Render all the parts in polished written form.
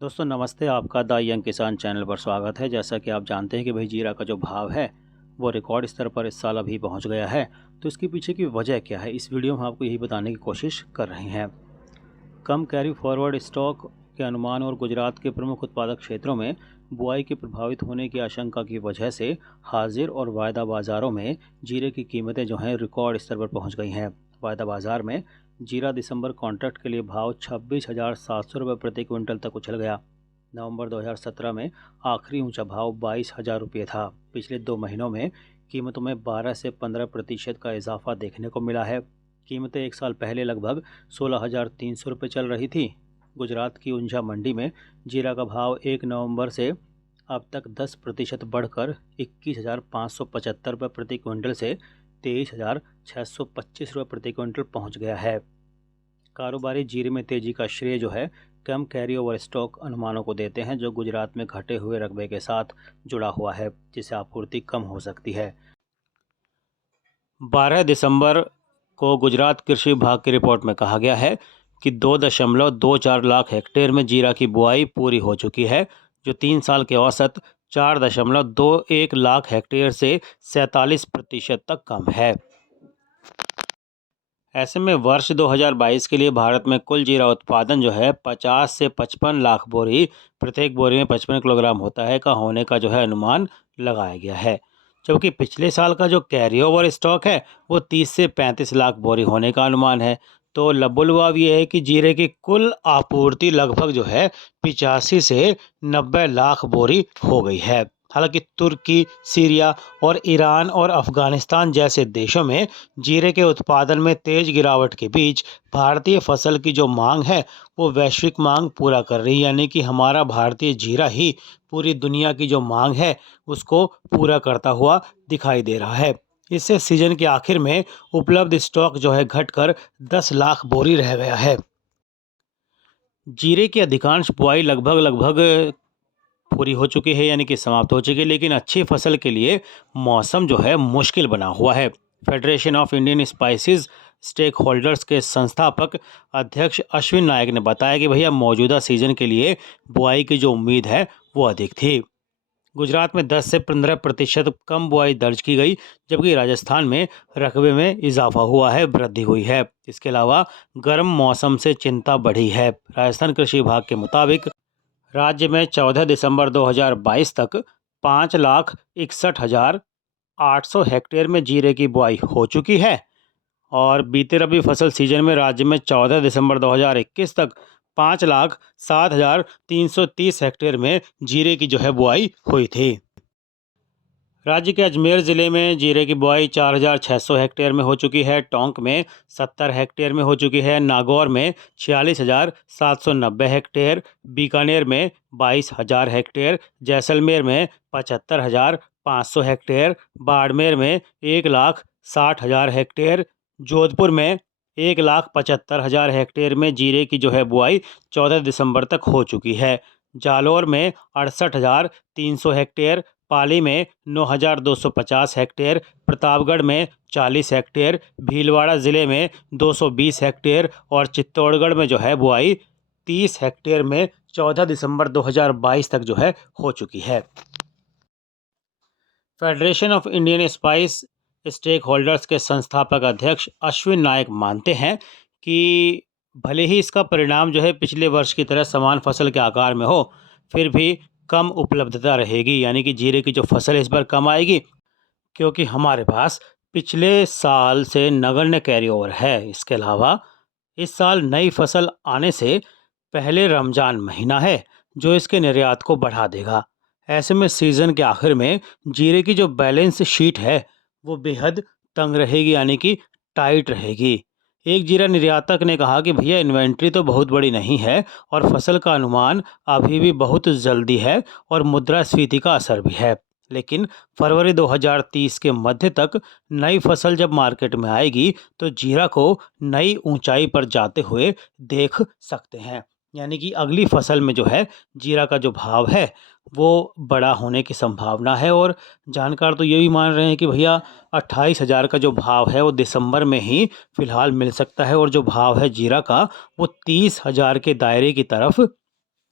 दोस्तों नमस्ते, आपका द यंग किसान चैनल पर स्वागत है। जैसा कि आप जानते हैं कि भाई जीरा का जो भाव है वो रिकॉर्ड स्तर पर इस साल अभी पहुंच गया है। तो इसके पीछे की वजह क्या है, इस वीडियो में आपको यही बताने की कोशिश कर रहे हैं। कम कैरी फॉरवर्ड स्टॉक के अनुमान और गुजरात के प्रमुख उत्पादक क्षेत्रों में बुआई के प्रभावित होने की आशंका की वजह से हाजिर और वायदा बाज़ारों में जीरे की कीमतें जो हैं रिकॉर्ड स्तर पर पहुँच गई हैं। वायदा बाज़ार में जीरा दिसंबर कॉन्ट्रैक्ट के लिए भाव 26,700 रुपये प्रति क्विंटल तक उछल गया। नवंबर 2017 में आखिरी ऊंचा भाव 22,000 रुपये था। पिछले 2 महीनों में कीमतों में 12 से 15% का इजाफा देखने को मिला है। कीमतें एक साल पहले लगभग 16,300 रुपये चल रही थी। गुजरात की ऊंझा मंडी में जीरा का भाव 1 नवंबर से अब तक 10% बढ़कर 21,575 रुपये प्रति क्विंटल से 23,625 रुपये प्रति क्विंटल पहुंच गया है। कारोबारी जीरे में तेजी का श्रेय जो है कम कैरी ओवर स्टॉक अनुमानों को देते हैं, जो गुजरात में घटे हुए रकबे के साथ जुड़ा हुआ है, जिससे आपूर्ति कम हो सकती है। 12 दिसंबर को गुजरात कृषि विभाग की रिपोर्ट में कहा गया है कि 2.24 लाख हेक्टेयर में जीरा की बुआई पूरी हो चुकी है, जो 3 साल के औसत 4.21 लाख हेक्टेयर से 47% तक कम है। ऐसे में वर्ष 2022 के लिए भारत में कुल जीरा उत्पादन जो है 50 से 55 लाख बोरी, प्रत्येक बोरी में 55 किलोग्राम होता है, का होने का जो है अनुमान लगाया गया है। जबकि पिछले साल का जो कैरी ओवर स्टॉक है वो 30 से 35 लाख बोरी होने का अनुमान है। तो लबुलवाब ये है कि जीरे की कुल आपूर्ति लगभग जो है 85 से 90 लाख बोरी हो गई है। हालांकि तुर्की, सीरिया और ईरान और अफगानिस्तान जैसे देशों में जीरे के उत्पादन में तेज गिरावट के बीच भारतीय फसल की जो मांग है वो वैश्विक मांग पूरा कर रही है। यानी कि हमारा भारतीय जीरा ही पूरी दुनिया की जो मांग है उसको पूरा करता हुआ दिखाई दे रहा है। इससे सीजन के आखिर में उपलब्ध स्टॉक जो है घटकर 10 लाख बोरी रह गया है। जीरे की अधिकांश बुआई लगभग पूरी हो चुकी है, यानी कि समाप्त हो चुकी है, लेकिन अच्छी फसल के लिए मौसम जो है मुश्किल बना हुआ है। Federation of Indian spices stakeholders के संस्थापक अध्यक्ष अश्विन नायक ने बताया कि भैया मौजूदा सीजन के लिए बुआई की जो उम्मीद है वो अधिक थी। गुजरात में 10 से 15% कम बुआई दर्ज की गई, जबकि राजस्थान में रकबे में इजाफा हुआ है, वृद्धि हुई है। इसके अलावा गर्म मौसम से चिंता बढ़ी है। राजस्थान कृषि विभाग के मुताबिक राज्य में 14 दिसंबर 2022 तक 5,61,800 हेक्टेयर में जीरे की बुआई हो चुकी है और बीते रबी फसल सीजन में राज्य में 14 दिसंबर 2021 तक 5,07,330 हेक्टेयर में जीरे की जो है बुआई हुई थी। राज्य के अजमेर ज़िले में जीरे की बुआई 4,600 हेक्टेयर में हो चुकी है, टोंक में 70 हेक्टेयर में हो चुकी है, नागौर में 46,790 हेक्टेयर, बीकानेर में 22,000 हेक्टेयर, जैसलमेर में 75,500 हेक्टेयर, बाड़मेर में 1,60,000 हेक्टेयर, जोधपुर में 1,75,000 हेक्टेयर में जीरे की जो है बुआई 14 दिसंबर तक हो चुकी है। जालौर में 68,300 हेक्टेयर, पाली में 9,250 हेक्टेयर, प्रतापगढ़ में 40 हेक्टेयर, भीलवाड़ा ज़िले में 220 हेक्टेयर और चित्तौड़गढ़ में जो है बुआई 30 हेक्टेयर में 14 दिसंबर 2022 तक जो है हो चुकी है। Federation of Indian spice stakeholders के संस्थापक अध्यक्ष अश्विन नायक मानते हैं कि भले ही इसका परिणाम जो है पिछले वर्ष की तरह समान फसल के आकार में हो, फिर भी कम उपलब्धता रहेगी, यानी कि जीरे की जो फसल है इस बार कम आएगी, क्योंकि हमारे पास पिछले साल से नगण्य कैरी ओवर है। इसके अलावा इस साल नई फसल आने से पहले रमज़ान महीना है, जो इसके निर्यात को बढ़ा देगा। ऐसे में सीज़न के आखिर में जीरे की जो बैलेंस शीट है वो बेहद तंग रहेगी, यानी कि टाइट रहेगी। एक जीरा निर्यातक ने कहा कि भैया इन्वेंट्री तो बहुत बड़ी नहीं है और फसल का अनुमान अभी भी बहुत जल्दी है और मुद्रास्फीति का असर भी है, लेकिन फरवरी 2030 के मध्य तक नई फसल जब मार्केट में आएगी तो जीरा को नई ऊंचाई पर जाते हुए देख सकते हैं। यानी कि अगली फसल में जो है जीरा का जो भाव है वो बड़ा होने की संभावना है और जानकार तो ये भी मान रहे हैं कि भैया 28,000 का जो भाव है वो दिसंबर में ही फ़िलहाल मिल सकता है और जो भाव है जीरा का वो 30,000 के दायरे की तरफ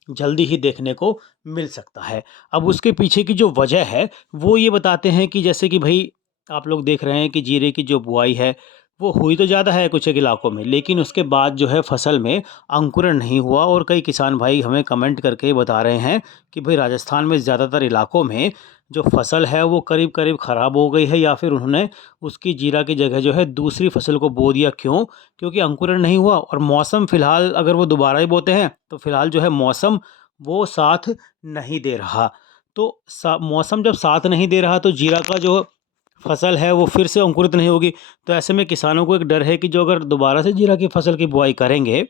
जल्दी ही देखने को मिल सकता है। अब उसके पीछे की जो वजह है, वो ये बताते हैं कि जैसे कि भई आप लोग देख रहे हैं कि जीरे की जो बुआई है, वो हुई तो ज़्यादा है कुछ एक इलाकों में, लेकिन उसके बाद जो है फसल में अंकुरण नहीं हुआ और कई किसान भाई हमें कमेंट करके बता रहे हैं कि भई राजस्थान में ज़्यादातर इलाकों में जो फसल है वो करीब-करीब ख़राब हो गई है या फिर उन्होंने उसकी जीरा की जगह जो है दूसरी फसल को बो दिया। क्यों? क्योंकि अंकुरण नहीं हुआ और मौसम फ़िलहाल अगर वो दोबारा ही बोते हैं, तो फ़िलहाल जो है मौसम वो साथ नहीं दे रहा। तो सा मौसम जब साथ नहीं दे रहा तो जीरा का जो फसल है वो फिर से अंकुरित नहीं होगी। तो ऐसे में किसानों को एक डर है कि जो अगर दोबारा से जीरा की फसल की बुआई करेंगे,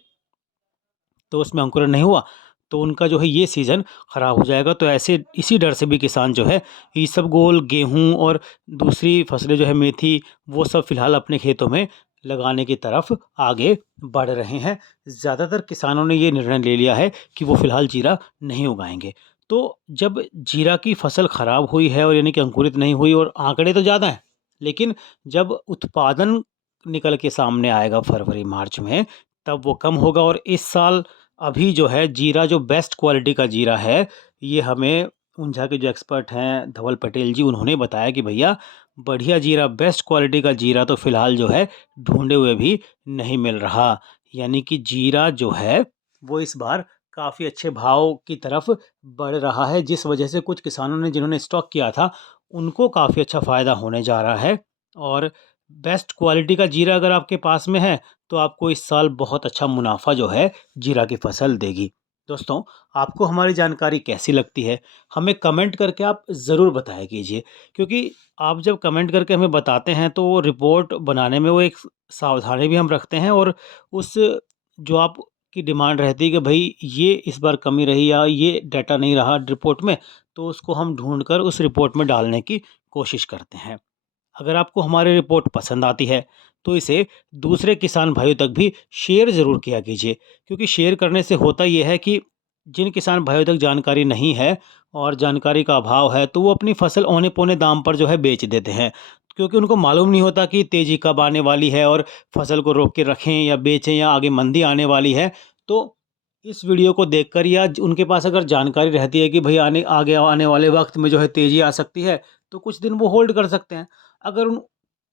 तो उसमें अंकुरण नहीं हुआ, तो उनका जो है ये सीज़न ख़राब हो जाएगा। तो ऐसे इसी डर से भी किसान जो है इसबगोल, गेहूँ और दूसरी फसलें जो है मेथी, वो सब फ़िलहाल अपने खेतों में लगाने की तरफ आगे बढ़ रहे हैं। ज़्यादातर किसानों ने ये निर्णय ले लिया है कि वो फ़िलहाल जीरा नहीं उगाएँगे। तो जब जीरा की फसल ख़राब हुई है और यानी कि अंकुरित नहीं हुई और आंकड़े तो ज़्यादा हैं, लेकिन जब उत्पादन निकल के सामने आएगा फरवरी-मार्च में, तब वो कम होगा। और इस साल अभी जो है जीरा जो बेस्ट क्वालिटी का जीरा है, ये हमें ऊंझा के जो एक्सपर्ट हैं धवल पटेल जी, उन्होंने बताया कि भैया बढ़िया जीरा, बेस्ट क्वालिटी का जीरा तो फ़िलहाल जो है ढूँढे हुए भी नहीं मिल रहा। यानी कि जीरा जो है वो इस बार काफ़ी अच्छे भाव की तरफ बढ़ रहा है, जिस वजह से कुछ किसानों ने जिन्होंने स्टॉक किया था, उनको काफ़ी अच्छा फ़ायदा होने जा रहा है। और बेस्ट क्वालिटी का जीरा अगर आपके पास में है, तो आपको इस साल बहुत अच्छा मुनाफ़ा जो है जीरा की फसल देगी। दोस्तों, आपको हमारी जानकारी कैसी लगती है? हमें कमेंट करके आप ज़रूर बताया कीजिए, क्योंकि आप जब कमेंट करके हमें बताते हैं तो वो रिपोर्ट बनाने में वो एक सावधानी भी हम रखते हैं। और उस जो आपकी डिमांड रहती है कि भई ये इस बार कमी रही या ये डाटा नहीं रहा रिपोर्ट में, तो उसको हम ढूँढ कर उस रिपोर्ट में डालने की कोशिश करते हैं। अगर आपको हमारी रिपोर्ट पसंद आती है, तो इसे दूसरे किसान भाइयों तक भी शेयर ज़रूर किया कीजिए, क्योंकि शेयर करने से होता ये है कि जिन किसान भाइयों तक जानकारी नहीं है और जानकारी का अभाव है, तो वो अपनी फसल औने-पौने दाम पर जो है बेच देते हैं, क्योंकि उनको मालूम नहीं होता कि तेज़ी कब आने वाली है और फसल को रोक के रखें या बेचें या आगे मंदी आने वाली है। तो इस वीडियो को देखकर या उनके पास अगर जानकारी रहती है कि भई आगे आने वाले वक्त में जो है तेज़ी आ सकती है, तो कुछ दिन वो होल्ड कर सकते हैं। अगर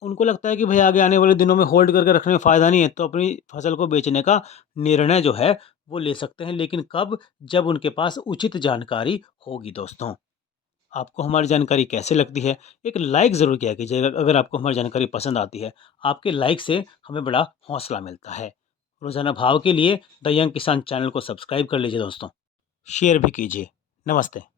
उनको लगता है कि भई आगे आने वाले दिनों में होल्ड करके रखने में फ़ायदा नहीं है, तो अपनी फसल को बेचने का निर्णय जो है वो ले सकते हैं। लेकिन कब? जब उनके पास उचित जानकारी होगी दोस्तों। आपको हमारी जानकारी कैसे लगती है? एक लाइक ज़रूर किया कीजिएगा अगर आपको हमारी जानकारी पसंद आती है। आपके लाइक से हमें बड़ा हौसला मिलता है। रोज़ाना भाव के लिए द यंग किसान चैनल को सब्सक्राइब कर लीजिए दोस्तों। शेयर भी कीजिए। नमस्ते।